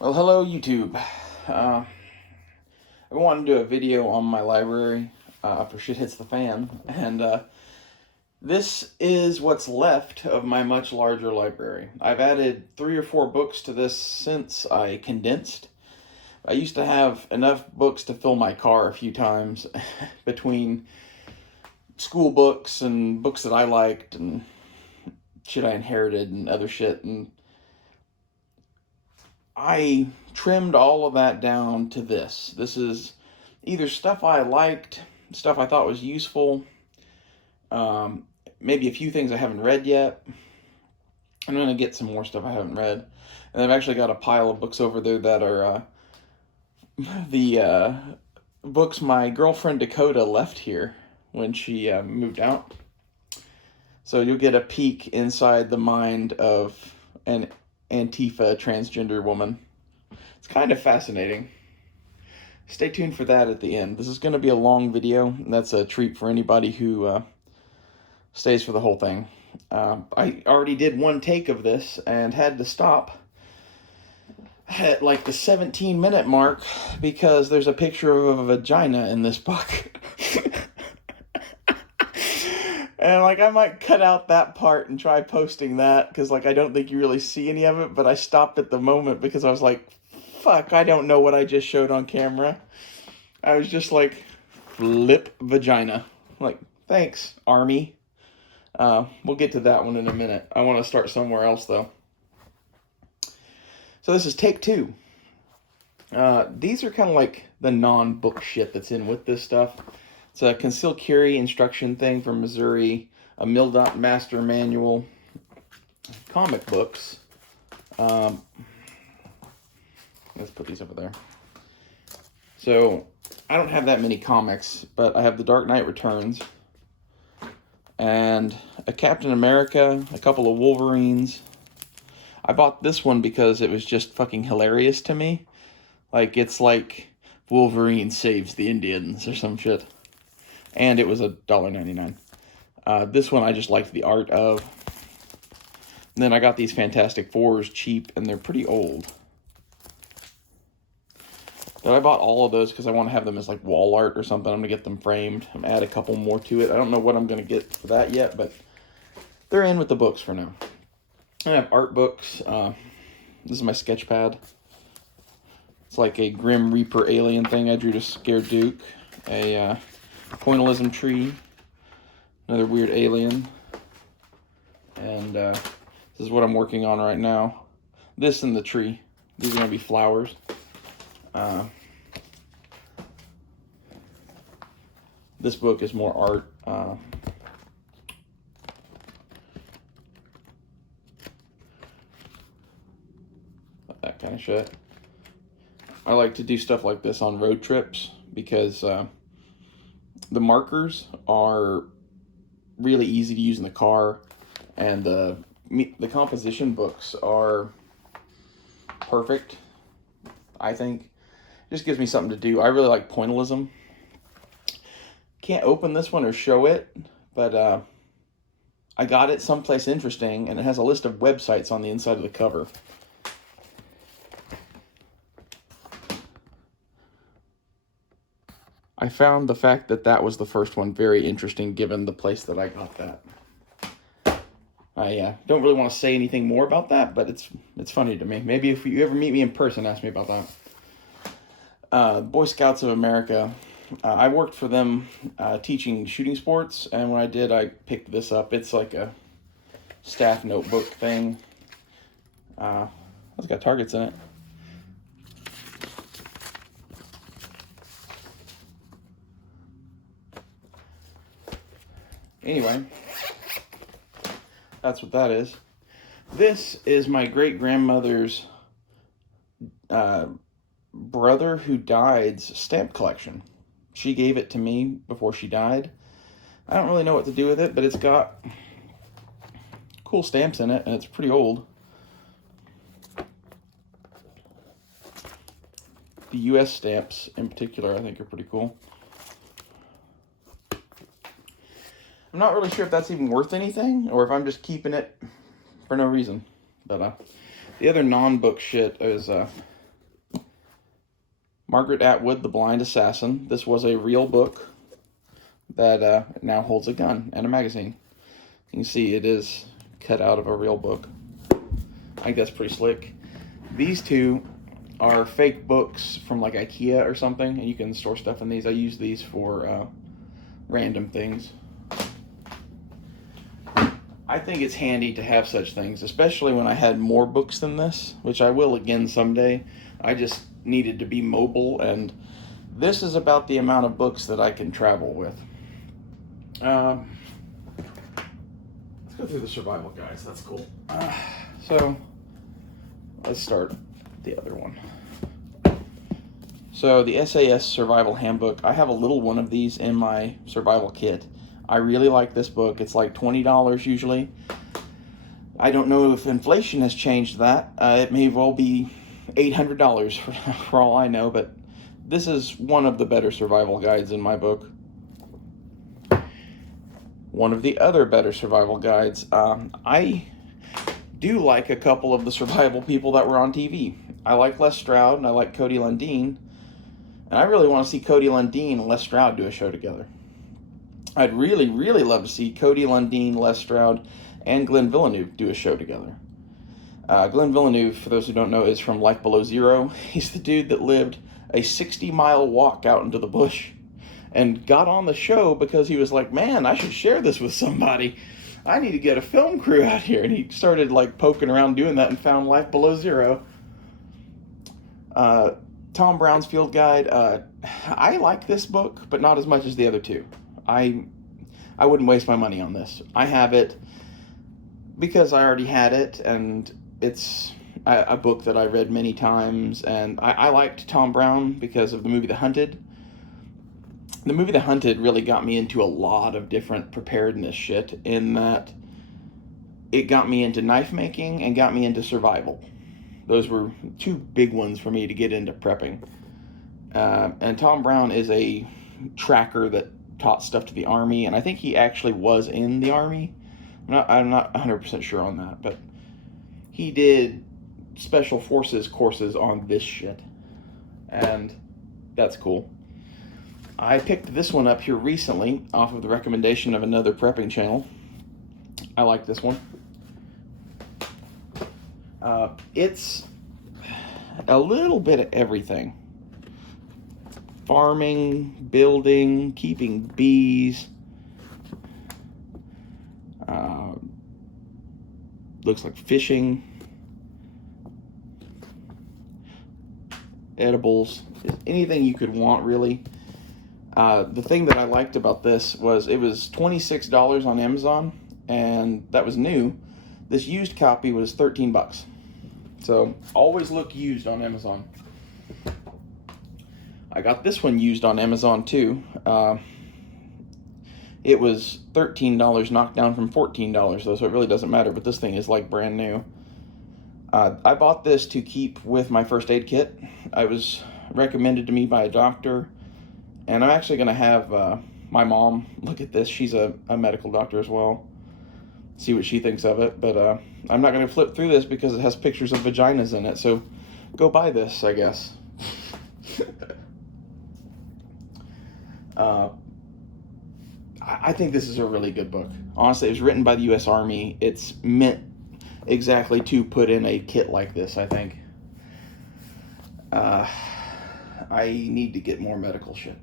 Well, hello YouTube. I wanted to do a video on my library for shit hits the fan, and this is what's left of my much larger library. I've added 3 or 4 books to this since I condensed. I used to have enough books to fill my car a few times between school books and books that I liked and shit I inherited and other shit, and I trimmed all of that down to this. This is either stuff I liked, stuff I thought was useful, maybe a few things I haven't read yet. I'm going to get some more stuff I haven't read. And I've actually got a pile of books over there that are the books my girlfriend Dakota left here when she moved out. So you'll get a peek inside the mind of an Antifa transgender woman. It's kind of fascinating. Stay tuned for that at the end. This is going to be a long video, and that's a treat for anybody who stays for the whole thing. I already did one take of this and had to stop at like the 17-minute mark because there's a picture of a vagina in this book. And like I might cut out that part and try posting that because like I don't think you really see any of it, but I stopped at the moment because I was like, fuck, I don't know what I just showed on camera. I was just like, flip vagina. Like, thanks, Army. We'll get to that one in a minute. I want to start somewhere else though. So this is take 2. These are kind of like the non-book shit that's in with this stuff. It's a concealed carry instruction thing from Missouri, a MilDOT master manual, comic books. Let's put these over there. So I don't have that many comics, but I have The Dark Knight Returns and a Captain America, a couple of Wolverines. I bought this one because it was just fucking hilarious to me. Like, it's like Wolverine saves the Indians or some shit. And it was $1.99. This one I just liked the art of. And then I got these Fantastic Fours cheap, and they're pretty old. But I bought all of those because I want to have them as like wall art or something. I'm going to get them framed and add a couple more to it. I don't know what I'm going to get for that yet, but they're in with the books for now. I have art books. This is my sketch pad. It's like a Grim Reaper alien thing I drew to scare Duke. A pointillism tree, another weird alien, and this is what I'm working on right now. This and the tree. These are going to be flowers. This book is more art. That kind of shit. I like to do stuff like this on road trips because the markers are really easy to use in the car, and the composition books are perfect, I think. It just gives me something to do. I really like pointillism. Can't open this one or show it, but I got it someplace interesting, and it has a list of websites on the inside of the cover. I found the fact that that was the first one very interesting given the place that I got that. I don't really want to say anything more about that, but it's funny to me. Maybe if you ever meet me in person, ask me about that. Boy Scouts of America. I worked for them teaching shooting sports, and when I did, I picked this up. It's like a staff notebook thing. It's got targets in it. Anyway, that's what that is. This is my great-grandmother's brother who died's stamp collection. She gave it to me before she died. I don't really know what to do with it, but it's got cool stamps in it, and it's pretty old. The U.S. stamps, in particular, I think are pretty cool. I'm not really sure if that's even worth anything, or if I'm just keeping it for no reason. But the other non-book shit is Margaret Atwood, The Blind Assassin. This was a real book that now holds a gun and a magazine. You can see it is cut out of a real book. I think that's pretty slick. These two are fake books from like IKEA or something, and you can store stuff in these. I use these for random things. I think it's handy to have such things, especially when I had more books than this, which I will again someday. I just needed to be mobile, and this is about the amount of books that I can travel with. Let's go through the survival guides. That's cool. So let's start the other one. So the SAS Survival Handbook, I have a little one of these in my survival kit. I really like this book. It's like $20 usually. I don't know if inflation has changed that. It may well be $800 for all I know, but this is one of the better survival guides in my book. One of the other better survival guides. I do like a couple of the survival people that were on TV. I like Les Stroud and I like Cody Lundin. And I really want to see Cody Lundin and Les Stroud do a show together. I'd really, really love to see Cody Lundin, Les Stroud, and Glenn Villeneuve do a show together. Glenn Villeneuve, for those who don't know, is from Life Below Zero. He's the dude that lived a 60-mile walk out into the bush and got on the show because he was like, man, I should share this with somebody. I need to get a film crew out here. And he started like poking around doing that and found Life Below Zero. Tom Brown's Field Guide. I like this book, but not as much as the other two. I wouldn't waste my money on this. I have it because I already had it, and it's a book that I read many times, and I liked Tom Brown because of the movie The Hunted. The movie The Hunted really got me into a lot of different preparedness shit, in that it got me into knife making and got me into survival. Those were two big ones for me to get into prepping. And Tom Brown is a tracker that taught stuff to the Army, and I think he actually was in the Army. I'm not 100% sure on that, but he did special forces courses on this shit, and that's cool. I picked this one up here recently off of the recommendation of another prepping channel. I like this one. It's a little bit of everything. Farming, building, keeping bees. Looks like fishing. Edibles. Anything you could want, really. The thing that I liked about this was it was $26 on Amazon, and that was new. This used copy was $13. So always look used on Amazon. I got this one used on Amazon too. It was $13 knocked down from $14 though, so it really doesn't matter, but this thing is like brand new. I bought this to keep with my first aid kit. It was recommended to me by a doctor, and I'm actually going to have my mom look at this. She's a medical doctor as well. See what she thinks of it, but I'm not going to flip through this because it has pictures of vaginas in it, so go buy this, I guess. I think this is a really good book. Honestly, it was written by the U.S. Army. It's meant exactly to put in a kit like this, I think. I need to get more medical shit.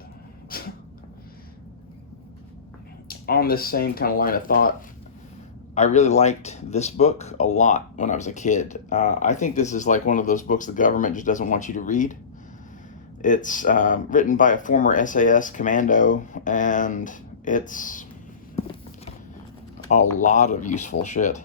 On this same kind of line of thought, I really liked this book a lot when I was a kid. I think this is like one of those books the government just doesn't want you to read. It's written by a former SAS commando, and it's a lot of useful shit.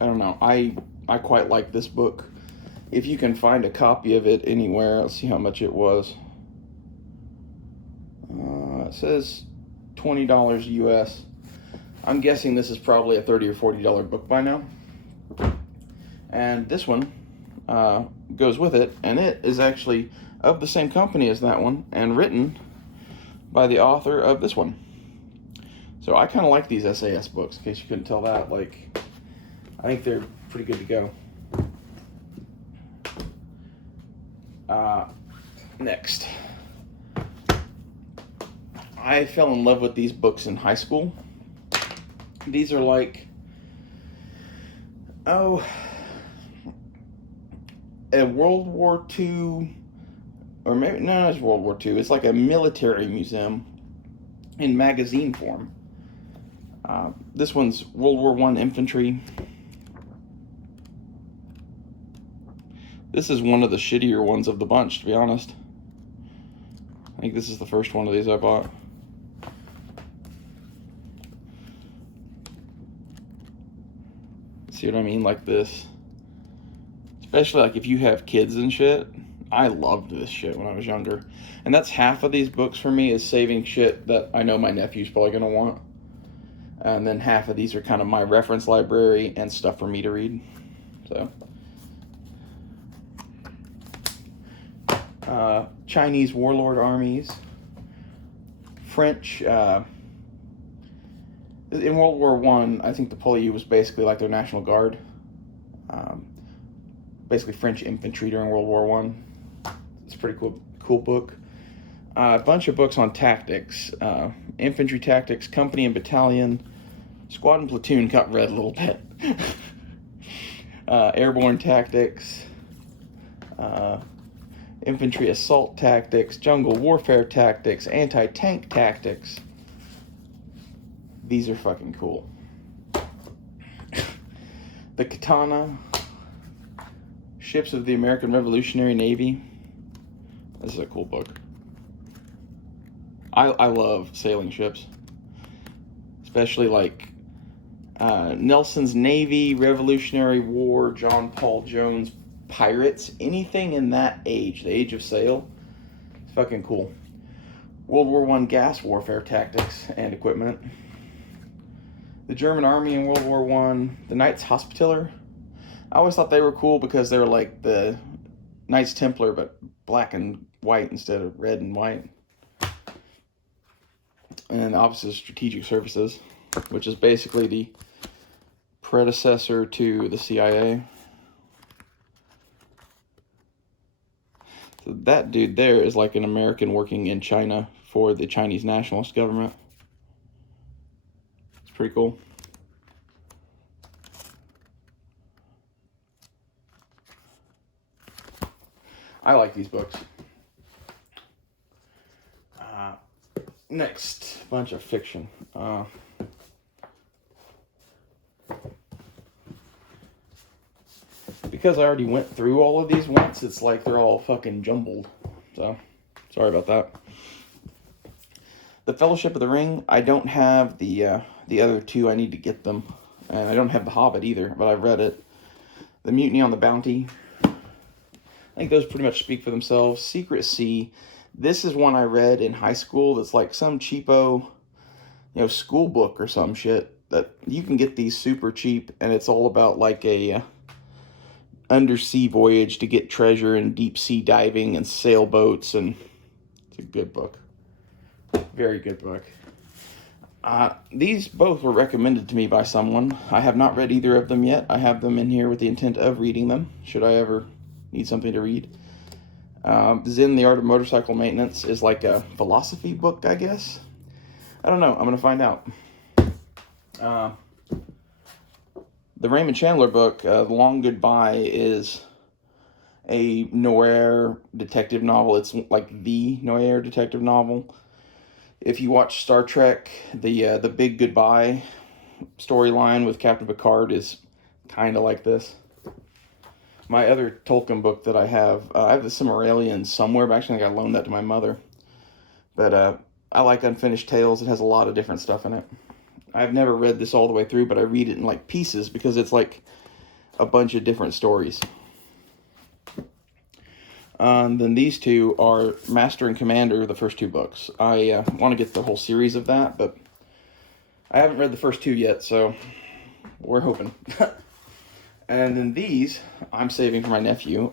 I don't know. I quite like this book. If you can find a copy of it anywhere, let's see how much it was. It says $20 US. I'm guessing this is probably a $30 or $40 book by now. And this one goes with it, and it is actually of the same company as that one, and written by the author of this one. So I kind of like these SAS books, in case you couldn't tell that. Like, I think they're pretty good to go. Next. I fell in love with these books in high school. These are like, a World War II, or maybe, no, it's World War II. It's like a military museum in magazine form. This one's World War One Infantry. This is one of the shittier ones of the bunch, to be honest. I think this is the first one of these I bought. See what I mean? Like this. Especially like if you have kids and shit. I loved this shit when I was younger. And that's half of these books for me, is saving shit that I know my nephew's probably going to want. And then half of these are kind of my reference library and stuff for me to read. So. Chinese warlord armies. French. In World War One, I think the Poilu was basically like their National Guard. Basically French infantry during World War One. It's a pretty cool book. A bunch of books on tactics. Infantry tactics, company and battalion. Squad and platoon got read a little bit. Airborne tactics. Infantry assault tactics, jungle warfare tactics, anti-tank tactics. These are fucking cool. The Katana, Ships of the American Revolutionary Navy. This is a cool book. I love sailing ships. Especially like Nelson's Navy, Revolutionary War, John Paul Jones, pirates, anything in that age, the age of sail. It's fucking cool. World War One gas warfare tactics and equipment. The German Army in World War One. The Knights Hospitaller. I always thought they were cool because they were like the Knights Templar, but black and white instead of red and white. And the Office of Strategic Services, which is basically the predecessor to the CIA. So that dude there is like an American working in China for the Chinese nationalist government. It's pretty cool. I like these books. Next, bunch of fiction. Because I already went through all of these once, it's like they're all fucking jumbled. So, sorry about that. The Fellowship of the Ring, I don't have the other two. I need to get them. And I don't have The Hobbit either, but I've read it. The Mutiny on the Bounty. I think those pretty much speak for themselves. Secret Sea. This is one I read in high school that's like some cheapo, school book or some shit. That you can get these super cheap, and it's all about like a undersea voyage to get treasure and deep sea diving and sailboats, and it's a good book. Very good book. These both were recommended to me by someone. I have not read either of them yet. I have them in here with the intent of reading them, should I ever need something to read. Zen, the Art of Motorcycle Maintenance is like a philosophy book, I guess. I don't know. I'm going to find out. The Raymond Chandler book, The Long Goodbye, is a noir detective novel. It's like the noir detective novel. If you watch Star Trek, the Big Goodbye storyline with Captain Picard is kind of like this. My other Tolkien book that I have the Silmarillion somewhere, but actually I think I loaned that to my mother. But I like Unfinished Tales. It has a lot of different stuff in it. I've never read this all the way through, but I read it in like pieces because it's like a bunch of different stories. Then these two are Master and Commander, the first two books. I want to get the whole series of that, but I haven't read the first two yet, so we're hoping. And then these, I'm saving for my nephew.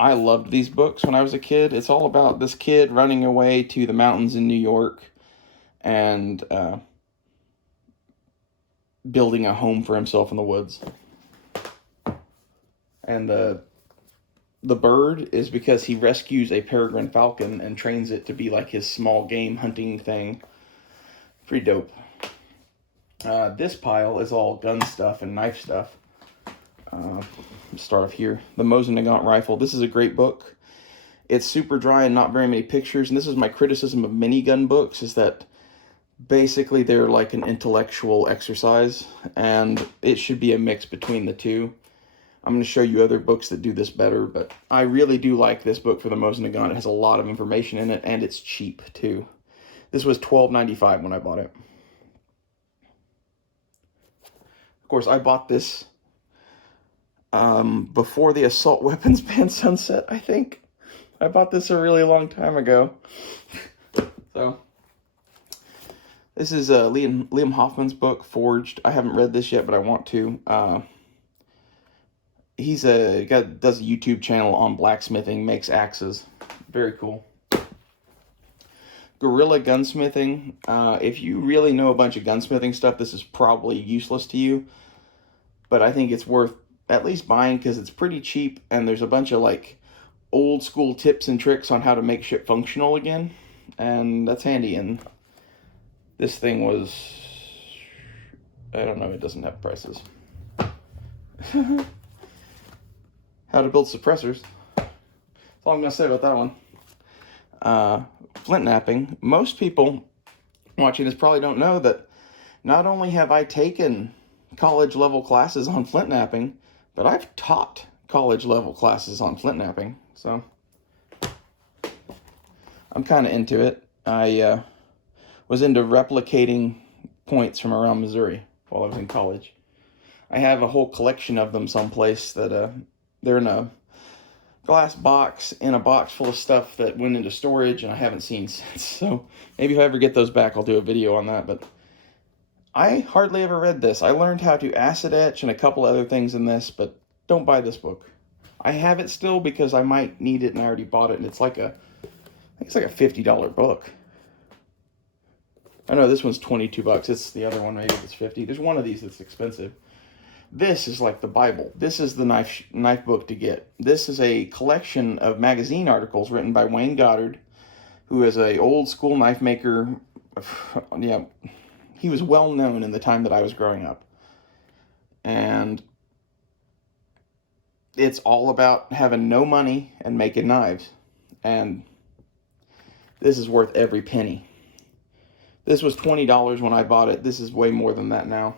I loved these books when I was a kid. It's all about this kid running away to the mountains in New York and building a home for himself in the woods. And the bird is because he rescues a peregrine falcon and trains it to be like his small game hunting thing. Pretty dope. This pile is all gun stuff and knife stuff. Let's start off here. The Mosin Nagant rifle. This is a great book. It's super dry and not very many pictures. And this is my criticism of minigun books, is that basically they're like an intellectual exercise, and it should be a mix between the two. I'm going to show you other books that do this better, but I really do like this book for the Mosin Nagant. It has a lot of information in it, and it's cheap too. This was $12.95 when I bought it. Of course, I bought this before the assault weapons ban sunset, I think. I bought this a really long time ago. So, this is Liam Hoffman's book, Forged. I haven't read this yet, but I want to. He's a guy that does a YouTube channel on blacksmithing, makes axes. Very cool. Guerrilla gunsmithing. If you really know a bunch of gunsmithing stuff, this is probably useless to you. But I think it's worth at least buying because it's pretty cheap, and there's a bunch of like old school tips and tricks on how to make shit functional again. And that's handy. And this thing was, I don't know, it doesn't have prices. How to build suppressors. That's all I'm going to say about that one. Flint Knapping. Most people watching this probably don't know that not only have I taken college level classes on Flint Knapping, but I've taught college level classes on Flint Knapping. So I'm kind of into it. I was into replicating points from around Missouri while I was in college. I have a whole collection of them someplace that they're in a glass box in a box full of stuff that went into storage and I haven't seen since. So maybe if I ever get those back, I'll do a video on that. But I hardly ever read this. I learned how to acid etch and a couple other things in this, but don't buy this book. I have it still because I might need it and I already bought it, and it's like I think it's like a $50 book. I know this one's $22. It's the other one maybe that's $50. There's one of these that's expensive. This is like the Bible. This is the knife book to get. This is a collection of magazine articles written by Wayne Goddard, who is a old school knife maker. Yeah, he was well known in the time that I was growing up. And it's all about having no money and making knives. And this is worth every penny. This was $20 when I bought it. This is way more than that now.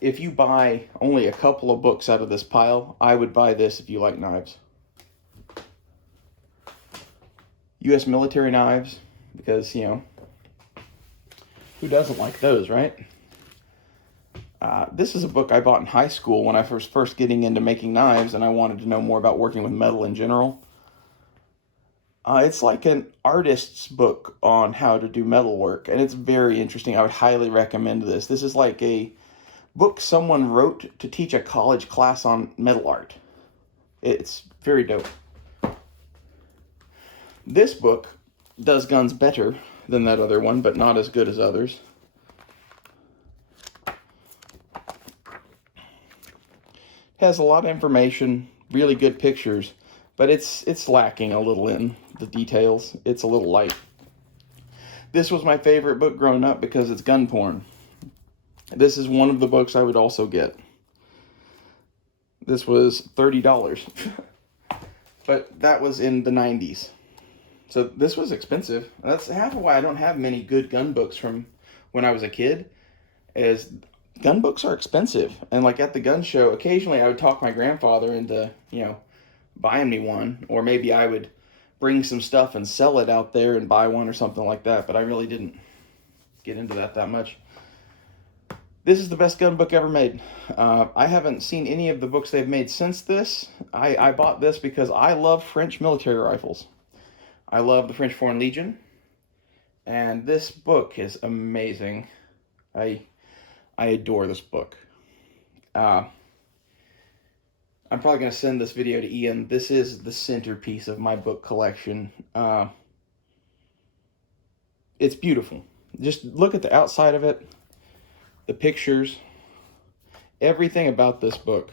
If you buy only a couple of books out of this pile, I would buy this if you like knives. U.S. military knives, because, you know, who doesn't like those, right? This is a book I bought in high school when I was first getting into making knives, and I wanted to know more about working with metal in general. It's like an artist's book on how to do metal work, and it's very interesting. I would highly recommend this. This is like a book someone wrote to teach a college class on metal art. It's very dope. This book does guns better than that other one, but not as good as others. Has a lot of information, really good pictures, but it's lacking a little in the details. It's a little light. This was my favorite book growing up because it's gun porn. This is one of the books I would also get. This was $30. But that was in the 90s. So this was expensive. That's half of why I don't have many good gun books from when I was a kid, is gun books are expensive. And like at the gun show, occasionally I would talk my grandfather into, you know, buying me one. Or maybe I would bring some stuff and sell it out there and buy one or something like that. But I really didn't get into that much. This is the best gun book ever made. I haven't seen any of the books they've made since this. I bought this because I love French military rifles. I love the French Foreign Legion. And this book is amazing. I adore this book. I'm probably going to send this video to Ian. This is the centerpiece of my book collection. It's beautiful. Just look at the outside of it, the pictures. Everything about this book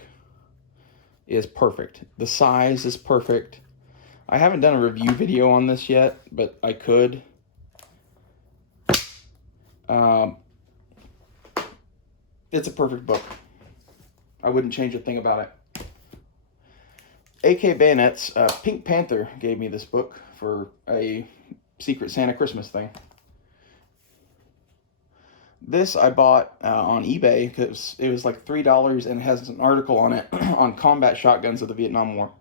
is perfect. The size is perfect. I haven't done a review video on this yet, but I could. It's a perfect book. I wouldn't change a thing about it. AK Bayonets, Pink Panther gave me this book for a Secret Santa Christmas thing. This I bought on eBay because it was like $3 and it has an article on it on combat shotguns of the Vietnam War.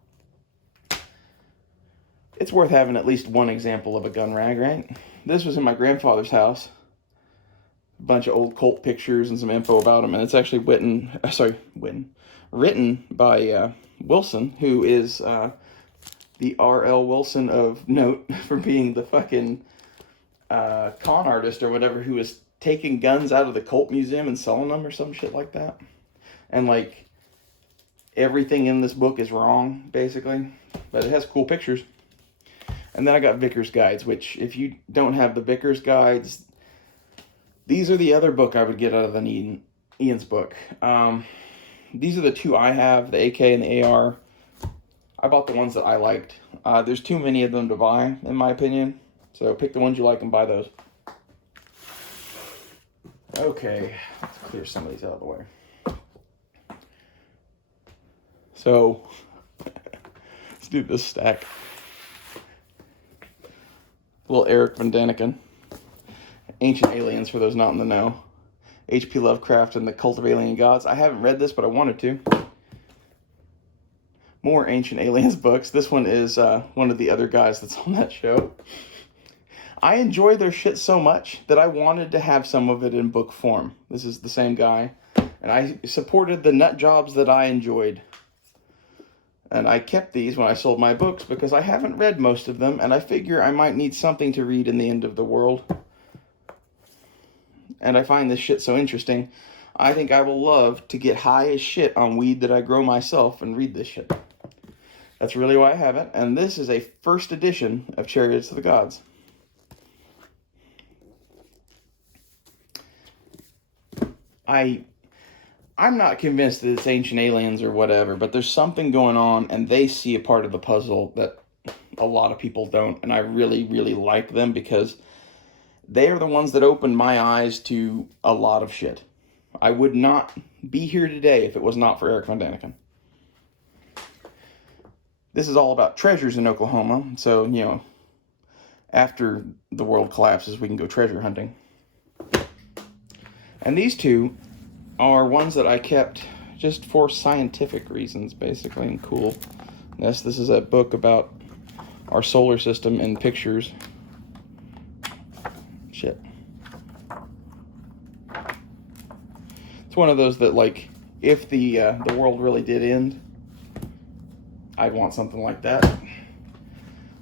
It's worth having at least one example of a gun rag, right? This was in my grandfather's house. A bunch of old Colt pictures and some info about him, and it's actually written by Wilson, who is the R.L. Wilson of note for being the fucking con artist or whatever, who was taking guns out of the Colt Museum and selling them or some shit like that. And like everything in this book is wrong, basically, but it has cool pictures. And then I got Vickers Guides, which if you don't have the Vickers Guides, these are the other book I would get out of Ian's book. These are the two I have, the AK and the AR. I bought the ones that I liked. There's too many of them to buy, in my opinion. So pick the ones you like and buy those. Okay, let's clear some of these out of the way. So, let's do this stack. Little Eric Von Daniken. Ancient Aliens, for those not in the know. H.P. Lovecraft and the Cult of Alien Gods. I haven't read this, but I wanted to. More Ancient Aliens books. This one is one of the other guys that's on that show. I enjoy their shit so much that I wanted to have some of it in book form. This is the same guy. And I supported the nut jobs that I enjoyed. And I kept these when I sold my books because I haven't read most of them, and I figure I might need something to read in the end of the world. And I find this shit so interesting. I think I will love to get high as shit on weed that I grow myself and read this shit. That's really why I have it. And this is a first edition of Chariots of the Gods. I'm not convinced that it's ancient aliens or whatever, but there's something going on, and they see a part of the puzzle that a lot of people don't, and I really, really like them because they are the ones that opened my eyes to a lot of shit. I would not be here today if it was not for Eric Von Daniken. This is all about treasures in Oklahoma, so, you know, after the world collapses, we can go treasure hunting. And these two are ones that I kept just for scientific reasons, basically, and cool. Yes, this is a book about our solar system in pictures. Shit. It's one of those that, like, if the world really did end, I'd want something like that.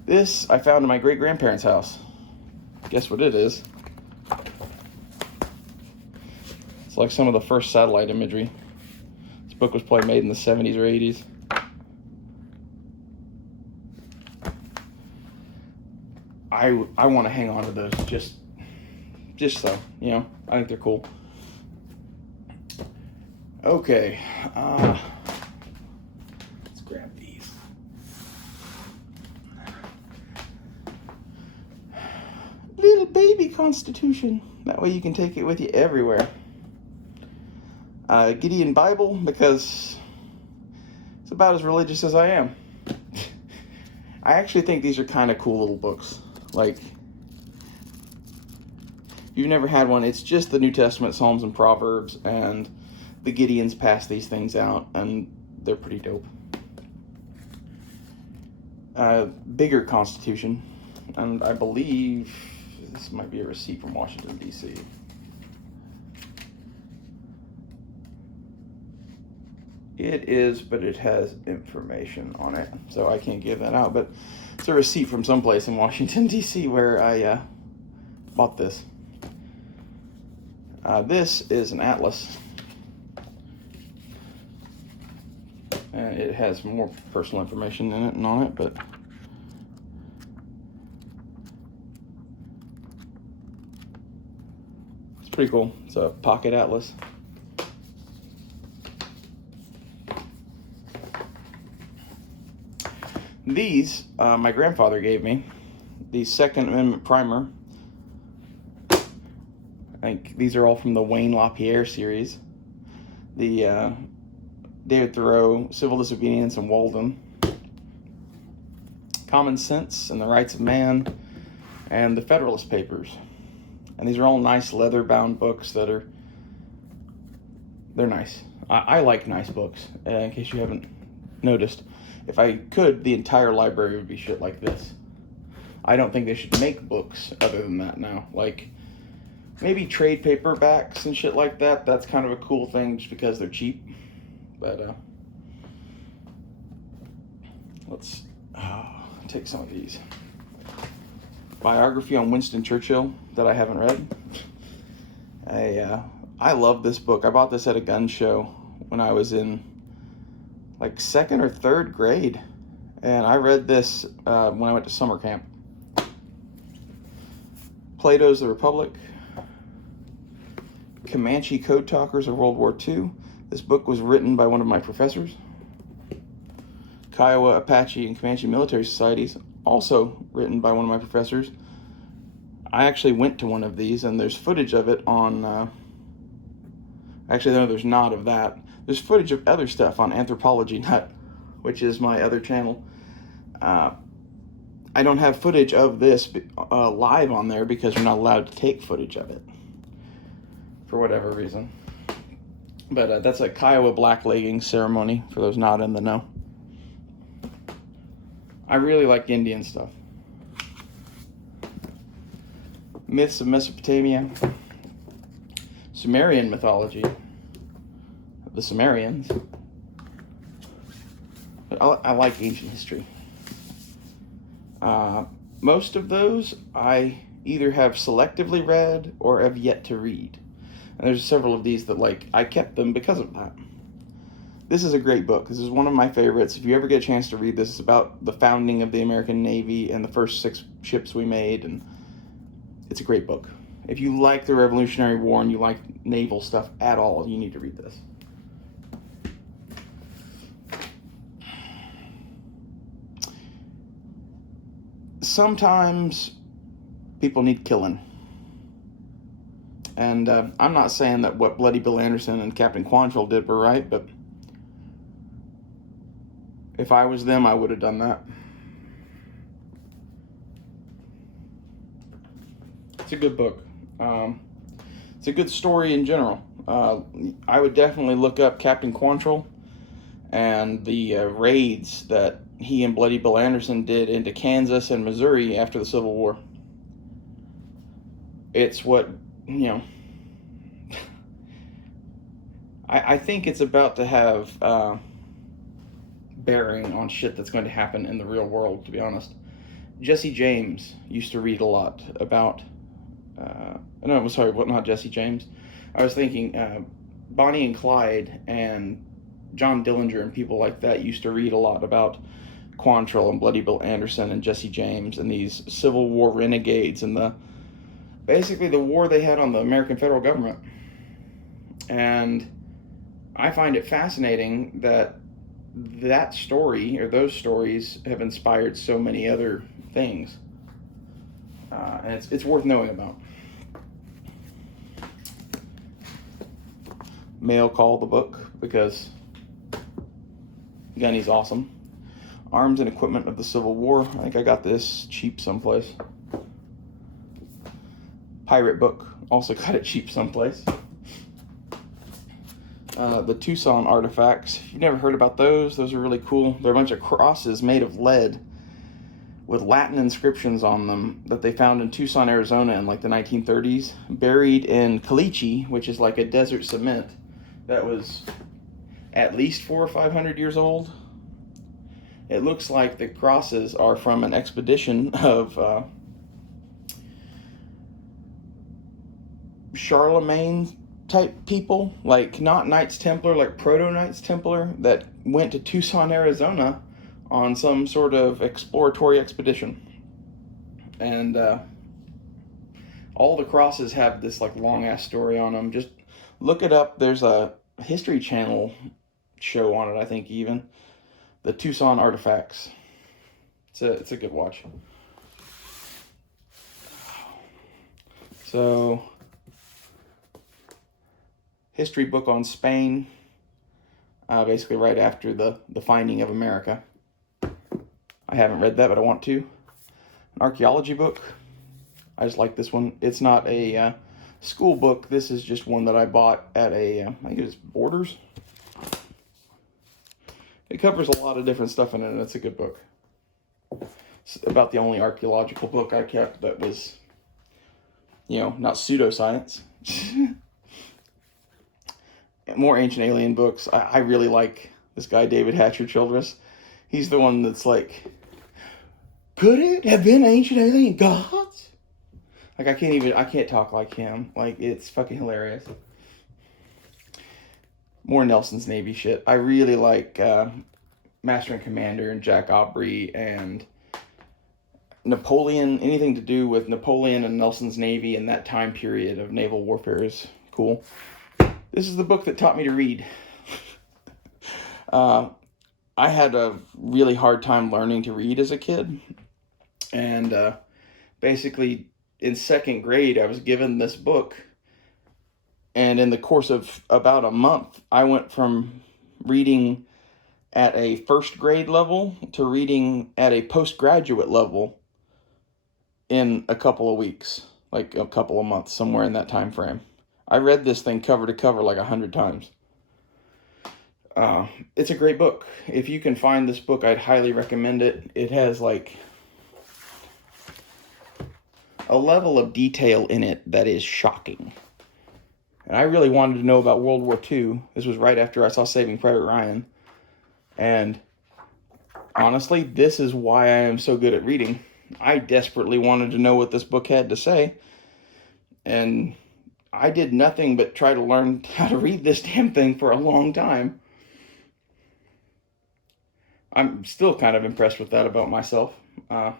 This I found in my great-grandparents' house. Guess what it is? It's like some of the first satellite imagery. This book was probably made in the 70s or 80s. I want to hang on to those just so, you know, I think they're cool. Okay, let's grab these. Little baby Constitution. That way you can take it with you everywhere. Gideon Bible, because it's about as religious as I am. I actually think these are kind of cool little books. Like, if you've never had one, it's just the New Testament, Psalms, and Proverbs, and the Gideons pass these things out, and they're pretty dope. Bigger Constitution, and I believe this might be a receipt from Washington, D.C. It is, but it has information on it, so I can't give that out, but it's a receipt from someplace in Washington, D.C. where I bought this. This is an atlas. It has more personal information in it and on it, but it's pretty cool. It's a pocket atlas. These, my grandfather gave me, the Second Amendment primer. I think these are all from the Wayne LaPierre series. The David Thoreau, Civil Disobedience, and Walden. Common Sense and the Rights of Man, and the Federalist Papers. And these are all nice leather-bound books they're nice. I like nice books, in case you haven't noticed. If I could, the entire library would be shit like this. I don't think they should make books other than that now. Like, maybe trade paperbacks and shit like that. That's kind of a cool thing just because they're cheap. But, let's take some of these. Biography on Winston Churchill that I haven't read. I love this book. I bought this at a gun show when I was in like 2nd or 3rd grade, and I read this when I went to summer camp. Plato's The Republic, Comanche Code Talkers of World War II. This book was written by one of my professors. Kiowa, Apache, and Comanche Military Societies, also written by one of my professors. I actually went to one of these, and there's footage of it on... actually, no, there's not of that. There's footage of other stuff on Anthropology Nut, which is my other channel. I don't have footage of this live on there because we're not allowed to take footage of it for whatever reason. But that's a Kiowa blacklegging ceremony for those not in the know. I really like Indian stuff. Myths of Mesopotamia. Sumerian mythology. The Sumerians. But I like ancient history. Most of those I either have selectively read or have yet to read. And there's several of these that, like, I kept them because of that. This is a great book. This is one of my favorites. If you ever get a chance to read this, it's about the founding of the American Navy and the first 6 ships we made, and it's a great book. If you like the Revolutionary War and you like naval stuff at all, you need to read this. Sometimes people need killing. And I'm not saying that what Bloody Bill Anderson and Captain Quantrill did were right, but if I was them, I would have done that. It's a good book. It's a good story in general. I would definitely look up Captain Quantrill and the raids that he and Bloody Bill Anderson did into Kansas and Missouri after the Civil War. It's what, you know, I think it's about to have bearing on shit that's going to happen in the real world, to be honest. Jesse James used to read a lot about, no, I'm sorry, not Jesse James. I was thinking Bonnie and Clyde and John Dillinger and people like that used to read a lot about Quantrill and Bloody Bill Anderson and Jesse James and these Civil War renegades and basically the war they had on the American federal government. And I find it fascinating that story, or those stories, have inspired so many other things. And it's worth knowing about. Mail Call, the book, because Gunny's awesome. Arms and Equipment of the Civil War. I think I got this cheap someplace. Pirate Book. Also got it cheap someplace. The Tucson Artifacts. If you've never heard about those are really cool. They're a bunch of crosses made of lead with Latin inscriptions on them that they found in Tucson, Arizona in like the 1930s, buried in caliche, which is like a desert cement that was at least 400 or 500 years old. It looks like the crosses are from an expedition of Charlemagne type people, like not Knights Templar, like proto Knights Templar, that went to Tucson, Arizona on some sort of exploratory expedition. And all the crosses have this like long ass story on them. Just look it up. There's a History Channel show on it, I think, even. The Tucson Artifacts. It's a good watch. So, history book on Spain, basically right after the finding of America. I haven't read that, but I want to. An archaeology book. I just like this one. It's not a school book. This is just one that I bought at a, I think it was Borders. It covers a lot of different stuff in it, and it's a good book. It's about the only archaeological book I kept that was, you know, not pseudoscience. More ancient alien books. I really like this guy, David Hatcher Childress. He's the one that's like, could it have been ancient alien gods? Like, I can't talk like him. Like, it's fucking hilarious. More Nelson's Navy shit. I really like Master and Commander and Jack Aubrey and Napoleon. Anything to do with Napoleon and Nelson's Navy and that time period of naval warfare is cool. This is the book that taught me to read. I had a really hard time learning to read as a kid. And basically, in second grade, I was given this book. And in the course of about a month, I went from reading at a first grade level to reading at a postgraduate level in a couple of weeks, like a couple of months, somewhere in that time frame. I read this thing cover to cover like 100 times. It's a great book. If you can find this book, I'd highly recommend it. It has like a level of detail in it that is shocking. And I really wanted to know about World War II. This was right after I saw Saving Private Ryan. And honestly, this is why I am so good at reading. I desperately wanted to know what this book had to say. And I did nothing but try to learn how to read this damn thing for a long time. I'm still kind of impressed with that about myself. I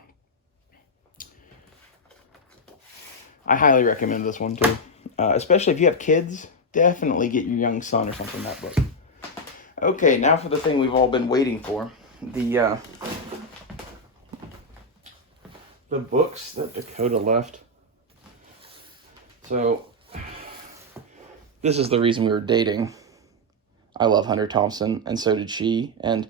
highly recommend this one too. Especially if you have kids, definitely get your young son or something that book. Okay, now for the thing we've all been waiting for. The books that Dakota left. So, this is the reason we were dating. I love Hunter Thompson, and so did she. And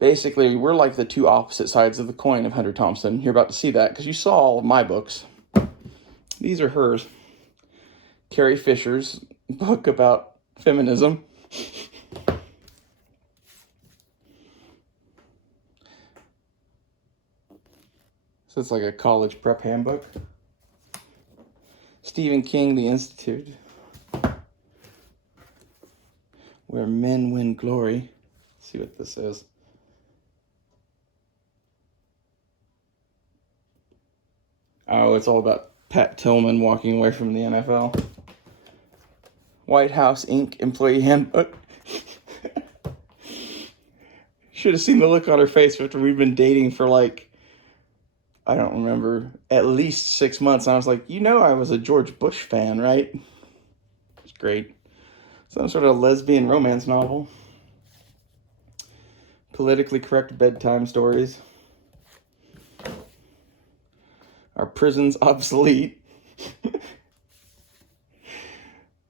basically, we're like the two opposite sides of the coin of Hunter Thompson. You're about to see that, because you saw all of my books. These are hers. Carrie Fisher's book about feminism. So it's like a college prep handbook. Stephen King, The Institute. Where Men Win Glory. Let's see what this is. Oh, it's all about Pat Tillman walking away from the NFL. White House Inc. Employee Handbook. Should have seen the look on her face after we've been dating for like, I don't remember, at least 6 months. And I was like, you know I was a George Bush fan, right? It's great. Some sort of lesbian romance novel. Politically correct bedtime stories. Are prisons obsolete?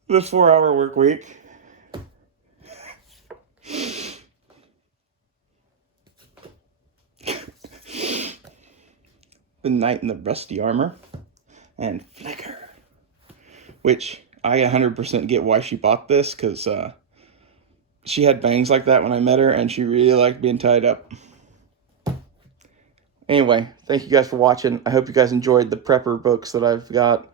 The 4-hour work week. The Knight in the Rusty Armor. And Flicker. Which I 100% get why she bought this, because she had bangs like that when I met her, and she really liked being tied up. Anyway, thank you guys for watching. I hope you guys enjoyed the prepper books that I've got.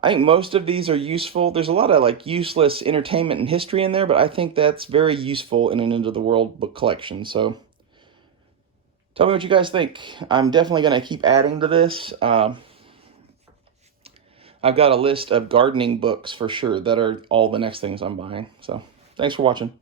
I think most of these are useful. There's a lot of like useless entertainment and history in there, but I think that's very useful in an End of the World book collection. So tell me what you guys think. I'm definitely going to keep adding to this. I I've got a list of gardening books for sure that are all the next things I'm buying. So thanks for watching.